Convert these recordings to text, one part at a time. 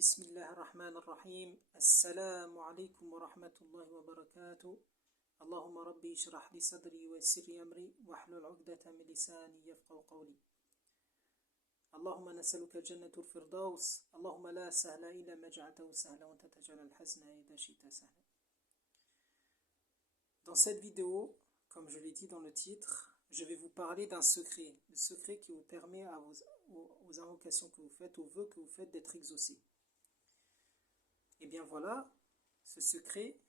بسم الله الرحمن الرحيم السلام عليكم ورحمة الله وبركاته اللهم ربي اشرح لي صدري ويسر لي أمري واحلل عقدة من لساني يفقهوا قولي اللهم نسألك جنة الفردوس اللهم لا سهل إلا ما جعلته سهلا وأنت تجعل الحزن إذا شئت سهلا. Dans cette vidéo, comme je l'ai dit dans le titre, je vais vous parler d'un secret, le secret qui vous permet aux invocations que vous faites, aux vœux que vous faites d'être exaucés. Et bien voilà, ce secret,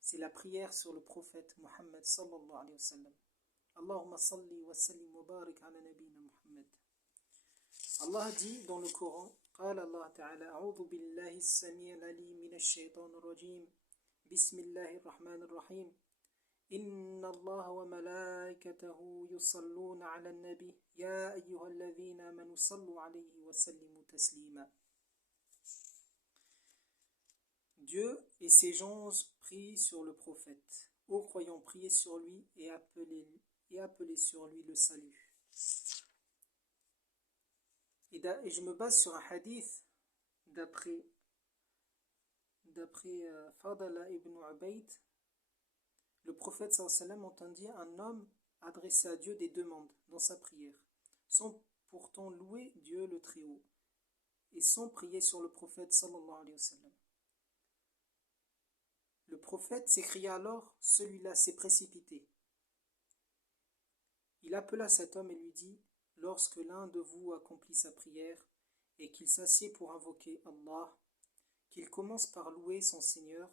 c'est la prière sur le prophète Muhammad sallallahu alayhi wa sallam. Allahumma salli wa sallim wa barik ala nabina Muhammad. Allah dit dans le Coran, قال الله تعالى أعوذ بالله السميع العليم من الشيطان الرجيم بسم الله الرحمن الرحيم إن الله وملائكته يصلون على النبي يا أيها الذين آمنوا صلوا عليه وسلموا تسليما. Dieu et ses gens prient sur le prophète. Ô croyants, priez sur lui et appelez sur lui le salut. Et je me base sur un hadith d'après Fadala ibn Ubayd. Le prophète sallallahu alayhi wa sallam entendit un homme adresser à Dieu des demandes dans sa prière, sans pourtant louer Dieu le Très-Haut, et sans prier sur le prophète sallallahu alayhi wa sallam. Le prophète s'écria alors, celui-là s'est précipité. Il appela cet homme et lui dit, lorsque l'un de vous accomplit sa prière et qu'il s'assied pour invoquer Allah, qu'il commence par louer son Seigneur,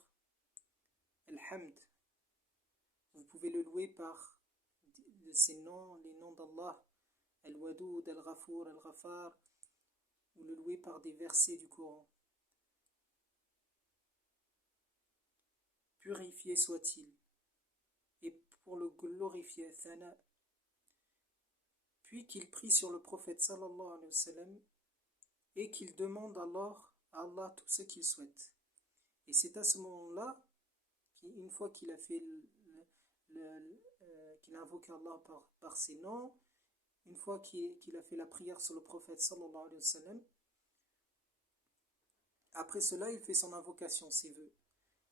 Al-Hamd. Vous pouvez le louer par ses noms, les noms d'Allah, Al-Wadoud, Al-Ghafour, Al-Ghafar, ou le louer par des versets du Coran. Purifié soit-il, et pour le glorifier, Thana, puis qu'il prie sur le prophète sallallahu alayhi wa sallam, et qu'il demande alors à Allah tout ce qu'il souhaite. Et c'est à ce moment-là, une fois qu'il a fait qu'il a invoqué Allah par ses noms, une fois qu'il a fait la prière sur le prophète sallallahu alayhi wa sallam, après cela il fait son invocation, ses vœux.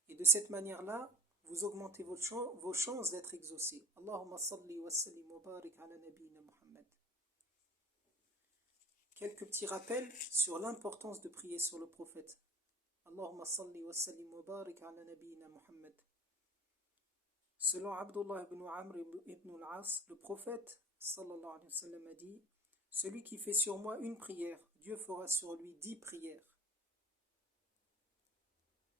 Et de cette manière-là, vous augmentez vos chances d'être exaucés. Allahumma salli wa sallim wa barik ala nabina Muhammad. Quelques petits rappels sur l'importance de prier sur le prophète. Allahumma salli wa sallim wa barik ala nabina Muhammad. Selon Abdullah ibn Amr ibn al-As, le prophète sallallahu alayhi wa sallam a dit, celui qui fait sur moi une prière, Dieu fera sur lui 10 prières.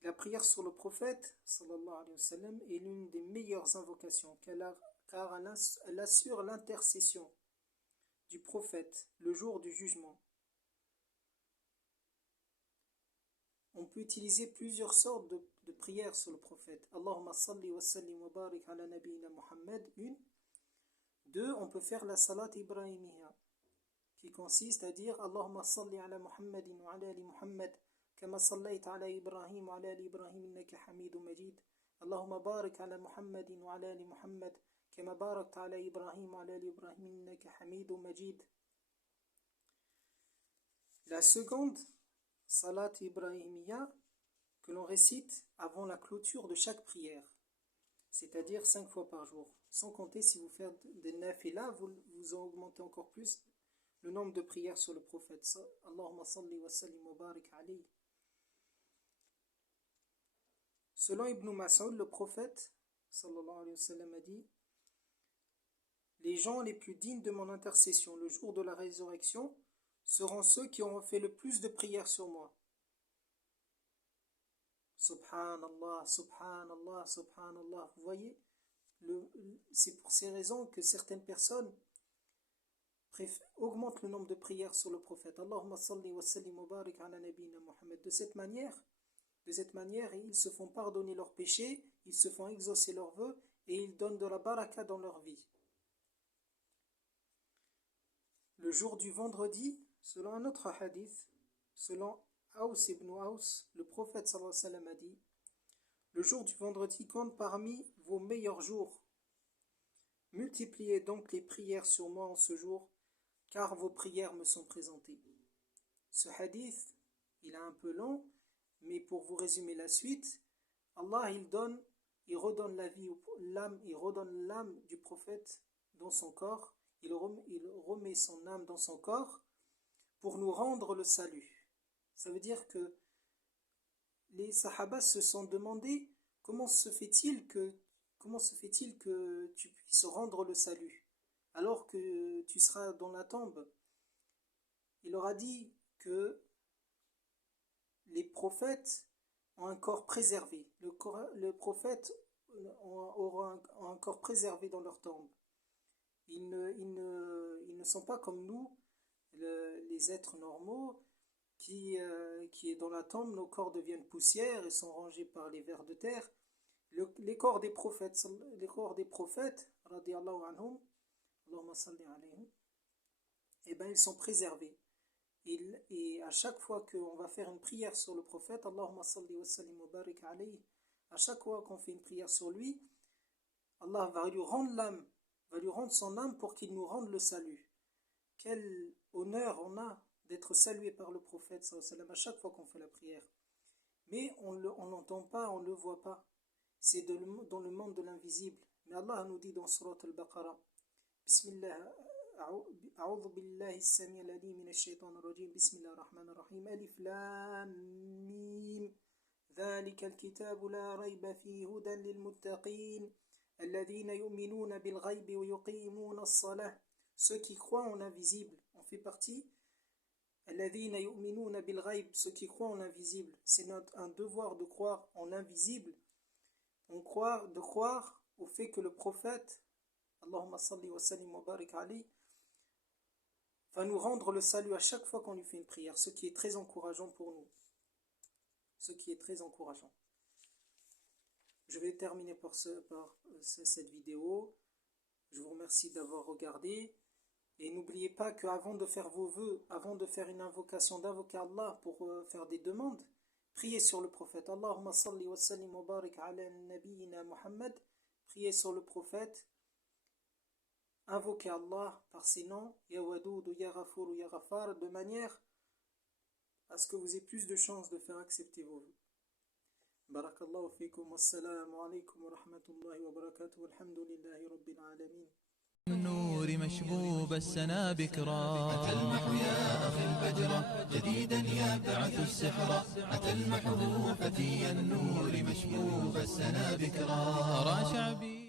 La prière sur le prophète sallallahu alayhi wa sallam est l'une des meilleures invocations car elle assure l'intercession du prophète le jour du jugement. On peut utiliser plusieurs sortes de prières sur le prophète. Allahumma salli wa sallim wa barik ala nabina Muhammad. 1. 2. On peut faire la salat ibrahimiyya qui consiste à dire Allahumma salli ala Muhammadin wa ala ali Muhammad كما صليت على إبراهيم وعلى آل إبراهيم إنك حميد مجيد اللهم بارك على محمد وعلى آل محمد كما باركت على إبراهيم وعلى آل إبراهيم إنك حميد مجيد. La seconde, Salat Ibrahimiyya, que l'on récite avant la clôture de chaque prière, c'est-à-dire 5 fois par jour. Sans compter si vous faites des nafila, vous augmentez encore plus le nombre de prières sur le prophète. Allahumma salli wa sallim wa barik alayhi. Selon Ibn Mas'ud, le prophète sallallahu alayhi wa sallam a dit, les gens les plus dignes de mon intercession le jour de la résurrection seront ceux qui auront fait le plus de prières sur moi. Subhanallah, subhanallah, subhanallah. Vous voyez, c'est pour ces raisons que certaines personnes augmentent le nombre de prières sur le prophète. Allahumma salli wa sallim wa barik ala nabina Muhammad. De cette manière, ils se font pardonner leurs péchés, ils se font exaucer leurs vœux et ils donnent de la baraka dans leur vie. Le jour du vendredi, selon un autre hadith, selon Aws ibn Aws, le prophète sallallahu alayhi wa sallam a dit, le jour du vendredi compte parmi vos meilleurs jours. Multipliez donc les prières sur moi en ce jour, car vos prières me sont présentées. Ce hadith il est un peu long, mais pour vous résumer la suite, Allah il redonne la vie, il redonne l'âme du prophète dans son corps, il remet son âme dans son corps pour nous rendre le salut. Ça veut dire que les Sahabas se sont demandé comment se fait-il que tu puisses rendre le salut alors que tu seras dans la tombe. Il leur a dit que les prophètes ont un corps préservé. Le prophète aura un corps préservé dans leur tombe. Ils ne sont pas comme nous, les êtres normaux, qui est dans la tombe, nos corps deviennent poussière et sont rangés par les vers de terre. Les corps des prophètes, radiallahu anhum, Allahumma salli alayhim, eh ben, ils sont préservés. Et à chaque fois qu'on va faire une prière sur le prophète, Allahumma salli wa sallim wa barik alayhi, à chaque fois qu'on fait une prière sur lui, Allah va lui rendre son âme pour qu'il nous rende le salut. Quel honneur on a d'être salué par le prophète sallallahu alayhi wa sallam à chaque fois qu'on fait la prière. Mais on n'entend pas, on ne le voit pas. C'est dans le monde de l'invisible. Mais Allah nous dit dans Surat al-Baqarah, Bismillah, أعوذ بالله السميع العليم من الشيطان الرجيم بسم الله الرحمن الرحيم ألف لام ميم ذلك الكتاب لا ريب فيه هدى للمتقين الذين يؤمنون بالغيب ويقيمون الصلاة. Ceux qui croient en l'invisible, on fait partie. الذين يؤمنون بالغيب, ceux qui croient en l'invisible. C'est un devoir de croire en l'invisible. De croire au fait que le prophète, Allahumma salli wa sallim wa barik alayhi, va nous rendre le salut à chaque fois qu'on lui fait une prière, ce qui est très encourageant pour nous. Ce qui est très encourageant. Je vais terminer par cette vidéo. Je vous remercie d'avoir regardé. Et n'oubliez pas qu'avant de faire vos vœux, avant de faire une invocation, d'invoquer Allah pour faire des demandes, priez sur le prophète. Allahumma salli wa sallim wa barik ala nabiyyina Muhammad. Priez sur le prophète. Invoquez Allah par ses noms, Ya Wadoud ou Ya Ghafour ou Ya Ghafar, de manière à ce que vous ayez plus de chances de faire accepter vos vœux. Barakallahu fikum, wassalamu alaikum wa rahmatullahi wa barakatuh, walhamdulillahi rabbil alamin. النور مشبوب السنا بكرا أتلمح يا أخي الفجر جديدا يبعث السحر أتلمح فتي النور مشبوب السنا بكرا أرى شعبي